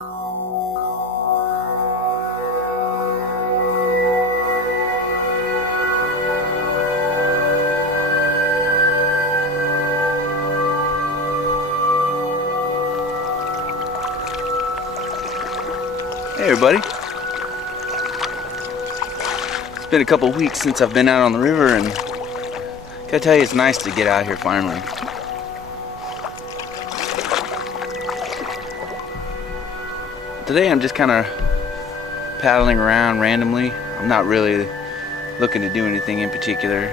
Hey everybody. It's been a couple weeks since I've been out on the river, and gotta tell you, it's nice to get out here finally. Today I'm just kind of paddling around randomly. I'm not really looking to do anything in particular.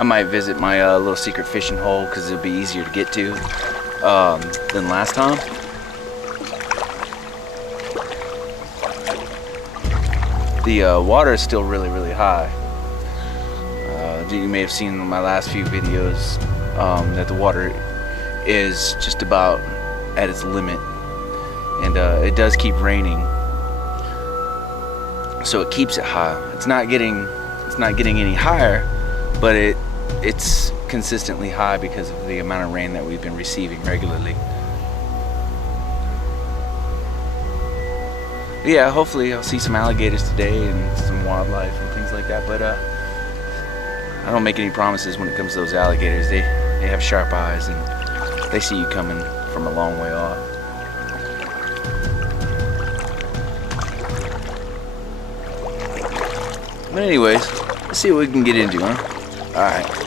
I might visit my little secret fishing hole because it'll be easier to get to than last time. The water is still really high. You may have seen in my last few videos that the water is just about at its limit, and it does keep raining, so it keeps it high. It's not getting any higher, but it's consistently high because of the amount of rain that we've been receiving regularly. Yeah, hopefully I'll see some alligators today and some wildlife and things like that, but I don't make any promises when it comes to those alligators. They have sharp eyes and they see you coming from a long way off. But anyways, let's see what we can get into, huh? Alright.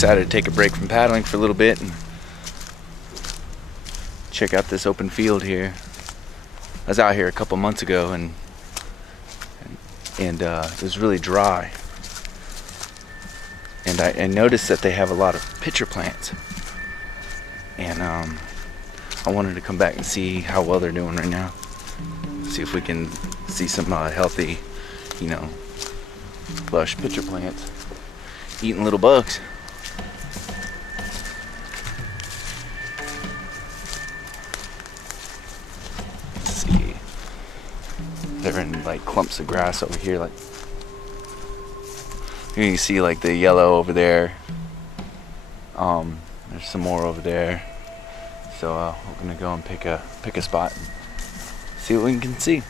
Decided to take a break from paddling for a little bit and check out this open field here. I was out here a couple months ago and it was really dry, and I noticed that they have a lot of pitcher plants, and I wanted to come back and see how well they're doing right now, see if we can see some healthy, lush pitcher plants eating little bugs. They're in like clumps of grass over here. Like you can see like the yellow over there. There's some more over there. So we're gonna go and pick a spot and see what we can see.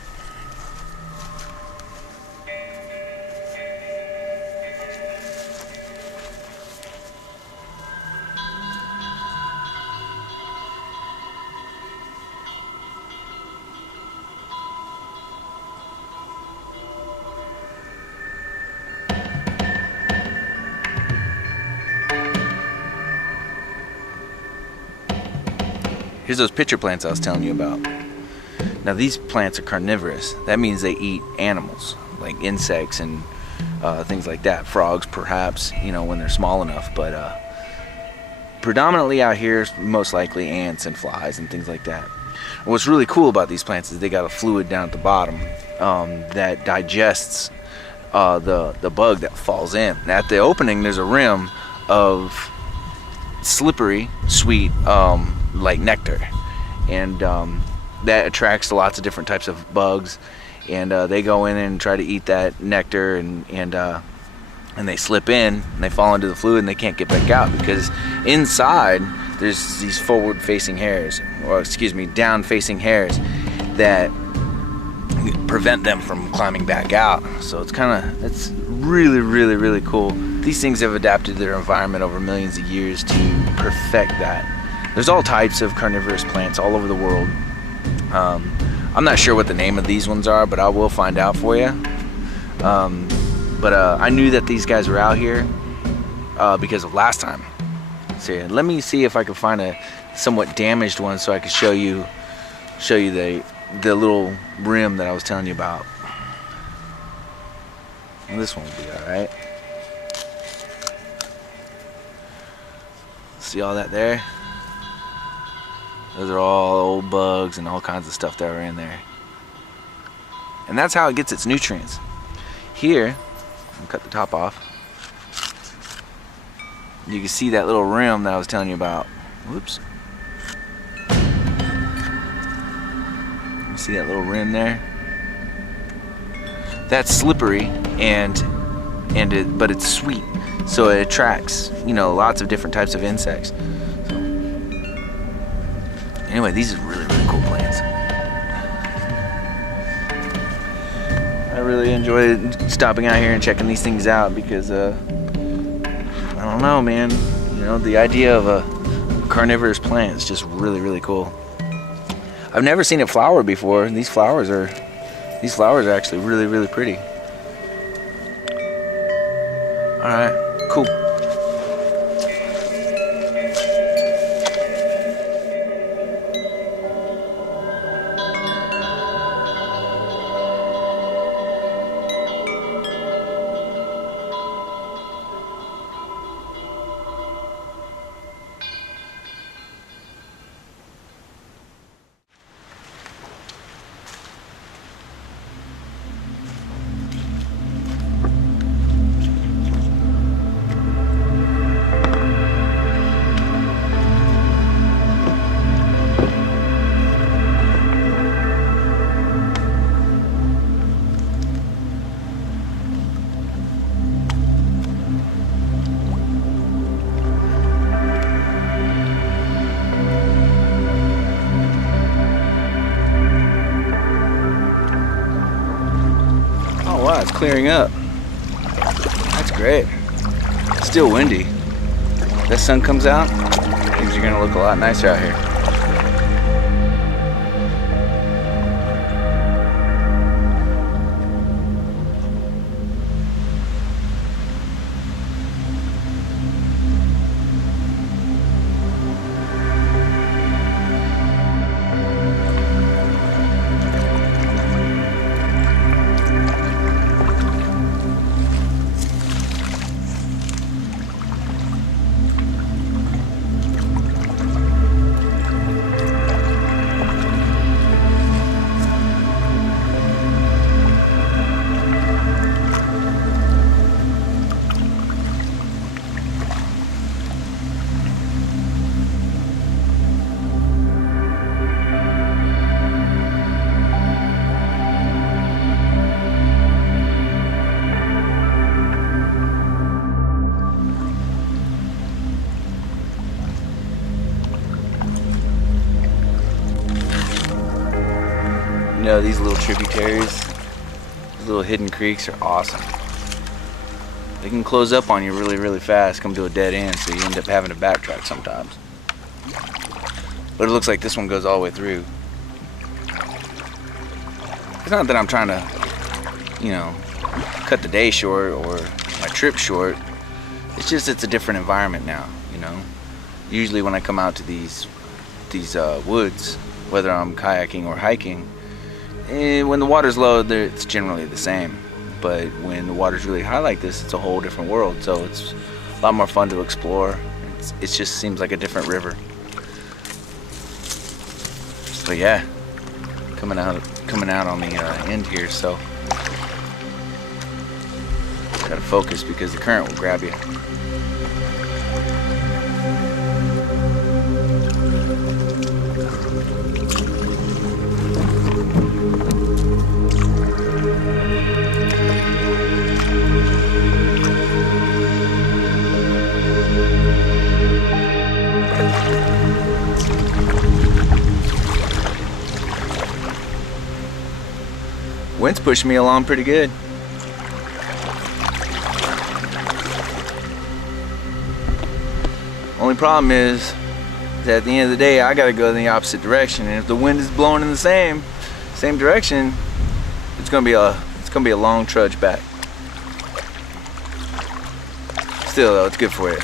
Here's those pitcher plants I was telling you about. Now these plants are carnivorous. That means they eat animals, like insects and things like that. Frogs, perhaps, you know, when they're small enough. But predominantly out here, most likely ants and flies and things like that. What's really cool about these plants is they got a fluid down at the bottom that digests the bug that falls in. And at the opening, there's a rim of slippery, sweet, like nectar, and that attracts lots of different types of bugs, and they go in and try to eat that nectar, and they slip in and they fall into the fluid and they can't get back out because inside there's these forward-facing hairs, or excuse me, down-facing hairs that prevent them from climbing back out. So it's really cool. These things have adapted to their environment over millions of years to perfect that. There's all types of carnivorous plants all over the world. I'm not sure what the name of these ones are, but I will find out for you. But I knew that these guys were out here because of last time. So yeah, let me see if I can find a somewhat damaged one so I can show you the little rim that I was telling you about. And this one will be alright. See all that there? Those are all old bugs and all kinds of stuff that were in there. And that's how it gets its nutrients. Here, I'll cut the top off. You can see that little rim that I was telling you about. Whoops. You see that little rim there? That's slippery but it's sweet, so it attracts, you know, lots of different types of insects. So, anyway, these are really cool plants. I really enjoyed stopping out here and checking these things out because I don't know, man. You know, the idea of a carnivorous plant is just really cool. I've never seen it flower before, and these flowers are actually really pretty. All right, cool. Wow, it's clearing up. That's great. Still windy. That sun comes out, things are gonna look a lot nicer out here. You know, these little tributaries, these little hidden creeks are awesome. They can close up on you really fast, come to a dead end, so you end up having to backtrack sometimes. But it looks like this one goes all the way through. It's not that I'm trying to, you know, cut the day short or my trip short. It's just it's a different environment now, you know. Usually when I come out to these these woods, whether I'm kayaking or hiking. And when the water's low, it's generally the same. But when the water's really high like this, it's a whole different world. So it's a lot more fun to explore. It just seems like a different river. So yeah, coming out on the end here. So gotta focus because the current will grab you. Wind's pushing me along pretty good. Only problem is that at the end of the day, I gotta go in the opposite direction, and if the wind is blowing in the same direction, it's gonna be a long trudge back. Still though, it's good for you.